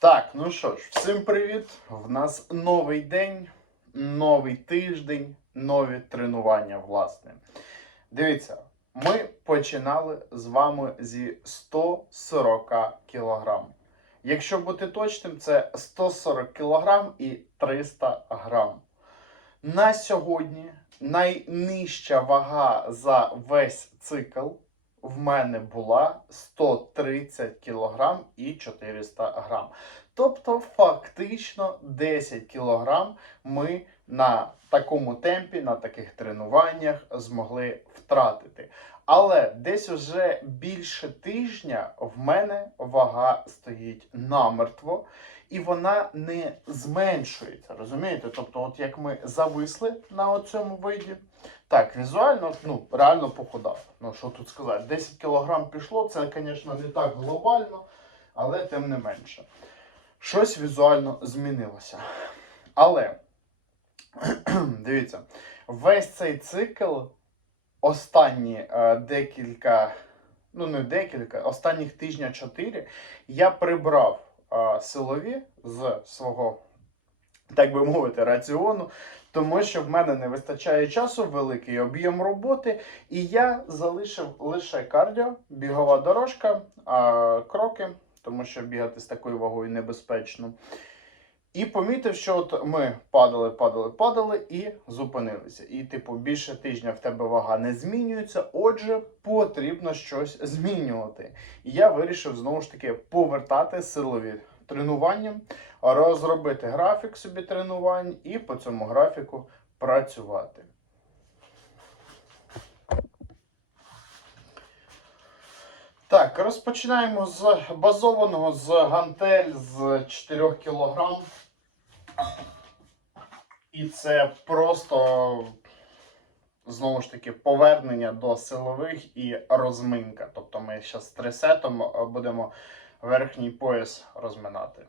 Так, ну що ж, всім привіт! В нас новий день, новий тиждень, нові тренування, власне. Дивіться, ми починали з вами зі 140 кг. Якщо бути точним, це 140 кг і 300 грам. На сьогодні найнижча вага за весь цикл в мене була 130 кг і 400 грам. Тобто, фактично 10 кг ми на такому темпі, на таких тренуваннях змогли втратити. Але десь уже більше тижня в мене вага стоїть намертво, і вона не зменшується. Розумієте? Тобто, от як ми зависли на цьому виді, так, візуально, ну, реально похудав. Ну, що тут сказати, 10 кг пішло, це, звісно, не так глобально, але тим не менше. Щось візуально змінилося. Але, дивіться, весь цей цикл, останні е, декілька, ну не декілька, останніх тижня 4 я прибрав е, силові з свого, так би мовити, раціону, тому що в мене не вистачає часу, великий об'єм роботи, і я залишив лише кардіо, бігова дорожка, а, кроки, тому що бігати з такою вагою небезпечно. І помітив, що от ми падали, падали, падали і зупинилися. І, типу, більше тижня в тебе вага не змінюється, отже, потрібно щось змінювати. І я вирішив знову ж таки повертати силові тренування, розробити графік собі тренувань і по цьому графіку працювати. Так, розпочинаємо з базованого з гантель з 4 кг. І це просто, знову ж таки, повернення до силових і розминка. Тобто ми зараз з трисетом будемо верхній пояс розминати.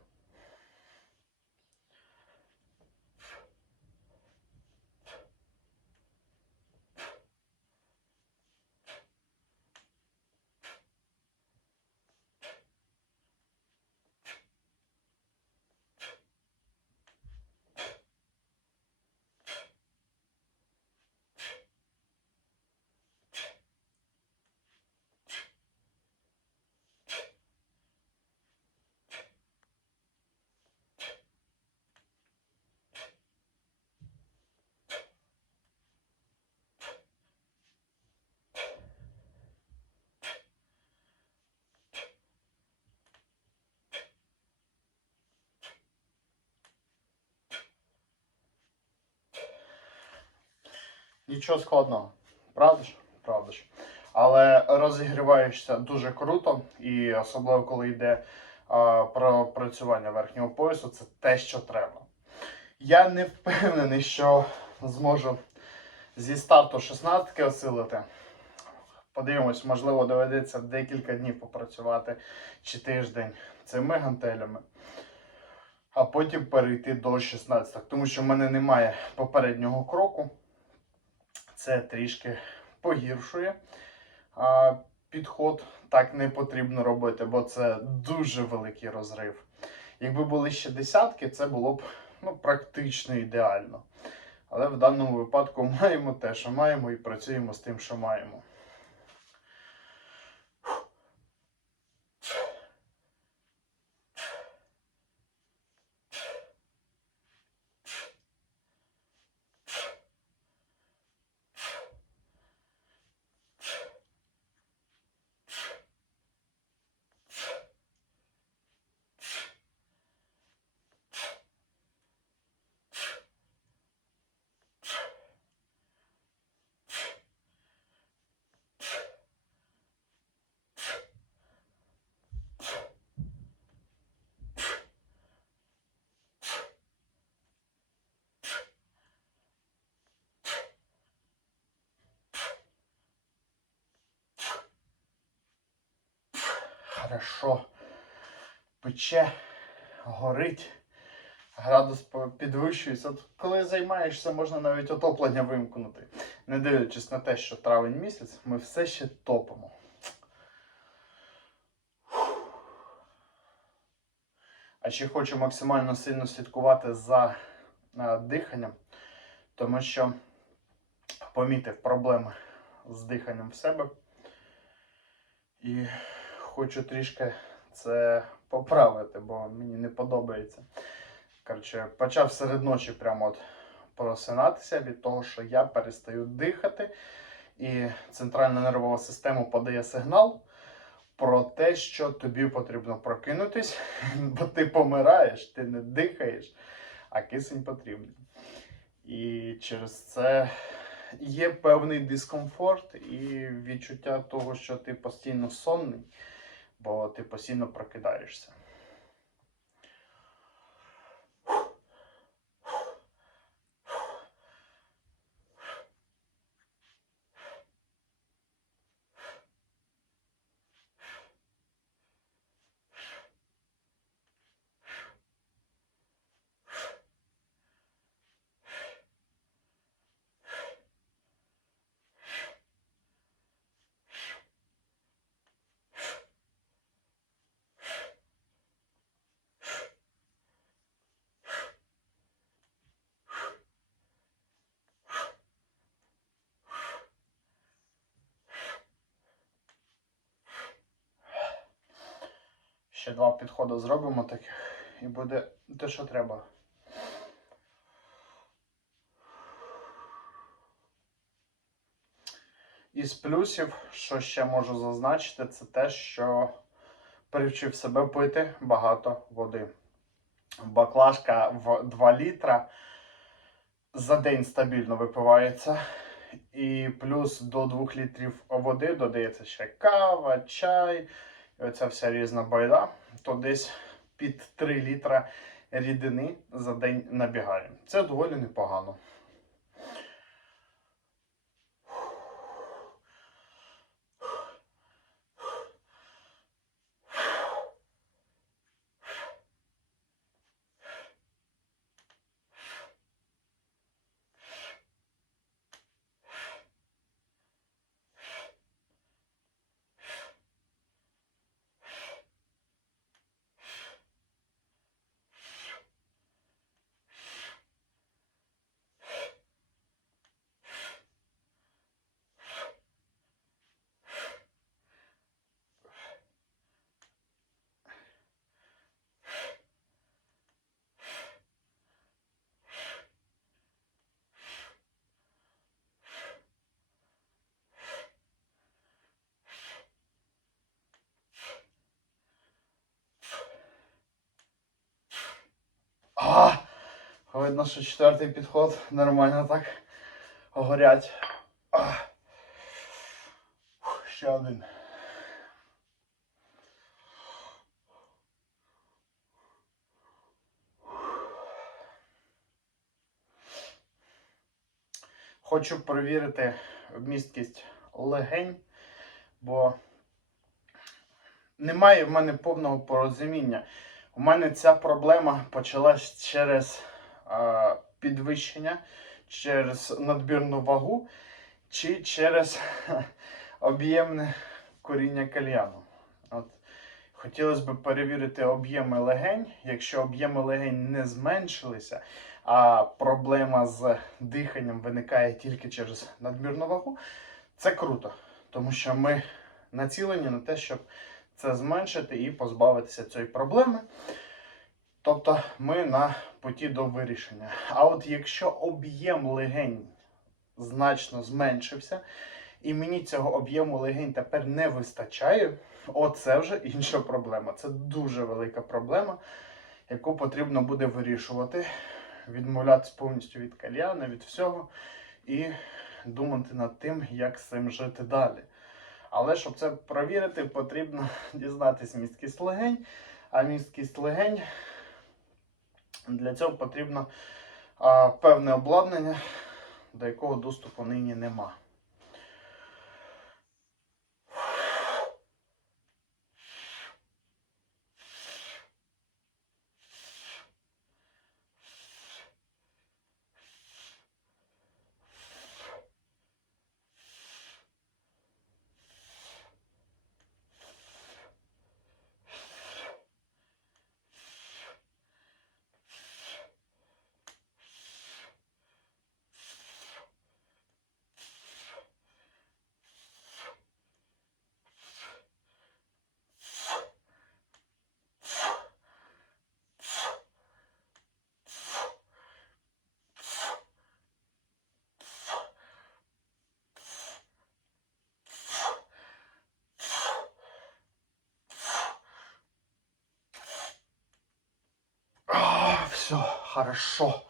Нічого складного. Правда ж? Правда ж. Але розігріваєшся дуже круто, і особливо коли йде а, про працювання верхнього поясу, це те, що треба. Я не впевнений, що зможу зі старту 16 осилити. Подивимось, можливо, доведеться декілька днів попрацювати чи тиждень цими гантелями, а потім перейти до 16, тому що в мене немає попереднього кроку це трішки погіршує а, підход. Так не потрібно робити, бо це дуже великий розрив. Якби були ще десятки, це було б ну, практично ідеально. Але в даному випадку маємо те, що маємо, і працюємо з тим, що маємо. Хорошо. Пече, горить, градус підвищується. Коли займаєшся, можна навіть отоплення вимкнути. Не дивлячись на те, що травень місяць, ми все ще топимо. А ще хочу максимально сильно слідкувати за е, диханням, тому що помітив проблеми з диханням в себе. І хочу трішки це поправити, бо мені не подобається. Коротше, почав серед ночі прямо от просинатися від того, що я перестаю дихати, і центральна нервова система подає сигнал про те, що тобі потрібно прокинутись, бо ти помираєш, ти не дихаєш, а кисень потрібен. І через це є певний дискомфорт і відчуття того, що ти постійно сонний, бо ти постійно прокидаєшся. Ще два підходи зробимо таких, і буде те, що треба. Із плюсів, що ще можу зазначити, це те, що привчив себе пити багато води. Баклажка в 2 літра за день стабільно випивається. І плюс до 2 літрів води додається ще кава, чай, і оця вся різна байда, то десь під 3 літра рідини за день набігає. Це доволі непогано. А, видно, що четвертий підход нормально так горять. А. Ще один. Хочу перевірити вмісткість легень, бо немає в мене повного порозуміння. У мене ця проблема почалась через е, підвищення, через надмірну вагу чи через об'ємне коріння кальяну. От. Хотілося б перевірити об'єми легень. Якщо об'єми легень не зменшилися, а проблема з диханням виникає тільки через надмірну вагу, це круто, тому що ми націлені на те, щоб це зменшити і позбавитися цієї проблеми. Тобто ми на путі до вирішення. А от якщо об'єм легень значно зменшився, і мені цього об'єму легень тепер не вистачає, оце вже інша проблема. Це дуже велика проблема, яку потрібно буде вирішувати, відмовлятися повністю від кальяна, від всього, і думати над тим, як з цим жити далі. Але щоб це провірити, потрібно дізнатися місткість легень. А місткість легень для цього потрібно а, певне обладнання, до якого доступу нині нема. Хорошо.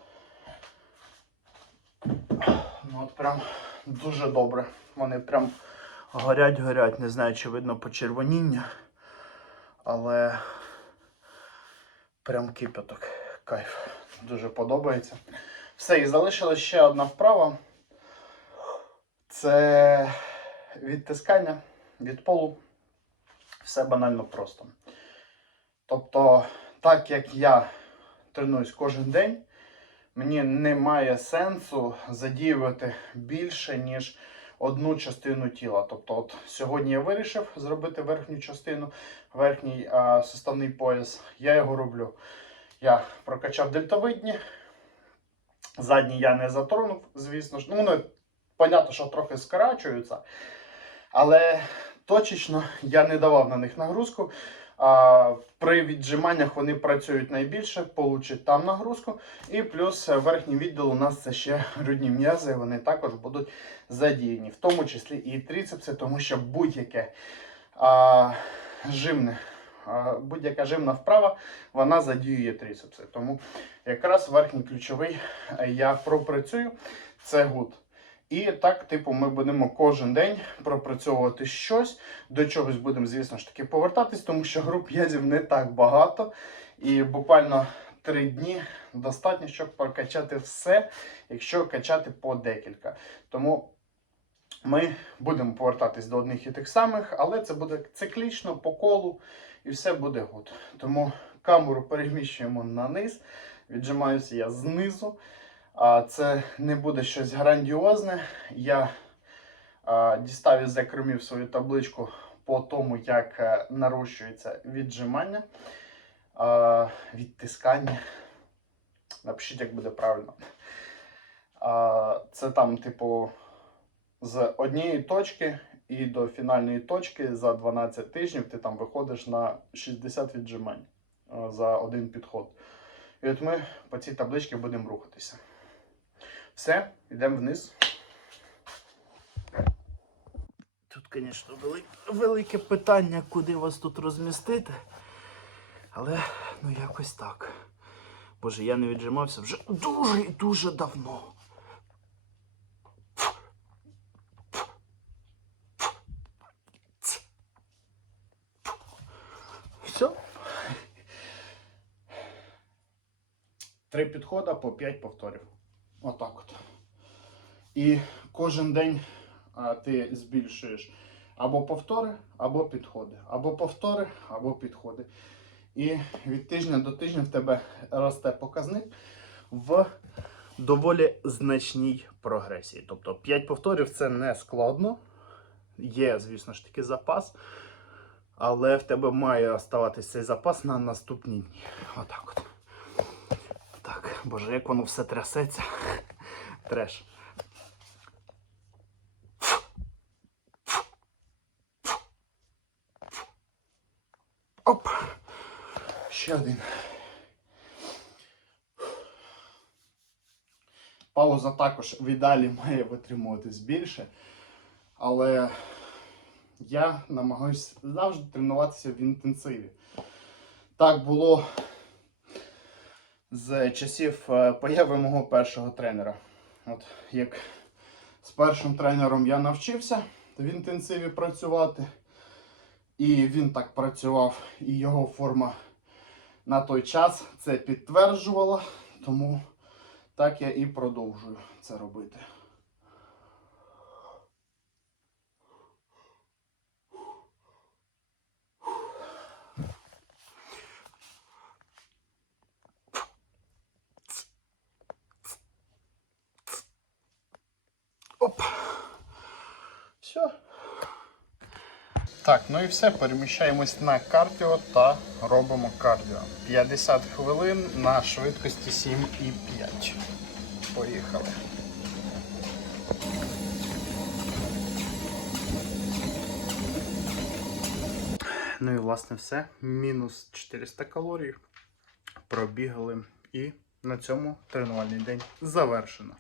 Ну от прям дуже добре. Вони прям горять, горять. Не знаю, чи видно почервоніння. Але прям кипяток. Кайф. Дуже подобається. Все, і залишилась ще одна вправа. Це відтискання від полу. Все банально просто. Тобто, так як я тренуюсь кожен день, мені немає сенсу задіювати більше, ніж одну частину тіла. Тобто, от сьогодні я вирішив зробити верхню частину, верхній а, суставний пояс. Я його роблю. Я прокачав дельтовидні. Задній я не затронув, звісно ж. Ну, вони, понятно, що трохи скорачуються. Але точечно я не давав на них нагрузку. При віджиманнях вони працюють найбільше, получать там нагрузку. І плюс е, верхній відділ у нас це ще грудні м'язи, вони також будуть задіяні, в тому числі і трицепси, тому що будь-яке жимне, будь-яка жимна вправа, вона задіює трицепси. Тому якраз верхній ключовий е, я пропрацюю, це гуд. І так, типу, ми будемо кожен день пропрацьовувати щось. До чогось будемо, звісно ж таки, повертатись, тому що груп м'язів не так багато. І буквально три дні достатньо, щоб прокачати все, якщо качати по декілька. Тому ми будемо повертатись до одних і тих самих, але це буде циклічно по колу і все буде гуд. Тому камеру переміщуємо на низ, віджимаюся я знизу. Це не буде щось грандіозне. Я дістав із закромів свою табличку по тому, як е, нарощується віджимання, відтискання. Напишіть, як буде правильно. Це там, типу, з однієї точки і до фінальної точки за 12 тижнів ти там виходиш на 60 віджимань за один підход. І от ми по цій табличці будемо рухатися. Все, йдемо вниз. Тут, звісно, велике питання, куди вас тут розмістити. Але ну якось так. Боже, я не віджимався вже дуже і дуже давно. Все. Три підходи по 5 повторів. Отак от. І кожен день а, ти збільшуєш або повтори, або підходи. Або повтори, або підходи. І від тижня до тижня в тебе росте показник в доволі значній прогресії. Тобто 5 повторів це не складно. Є, звісно ж таки, запас. Але в тебе має оставатися цей запас на наступні дні. Отак от. Боже, як воно все трясеться. Треш. Оп! Ще один. Пауза також в ідеалі має витримуватись більше. Але я намагаюся завжди тренуватися в інтенсиві. Так було з часів е, появи мого першого тренера. От як з першим тренером я навчився в інтенсиві працювати, і він так працював, і його форма на той час це підтверджувала, тому так я і продовжую це робити. Оп. Все. Так, ну і все. Переміщаємось на кардіо та робимо кардіо. 50 хвилин на швидкості 7,5. Поїхали. Ну і власне все. Мінус 400 калорій. Пробігали. І на цьому тренувальний день завершено.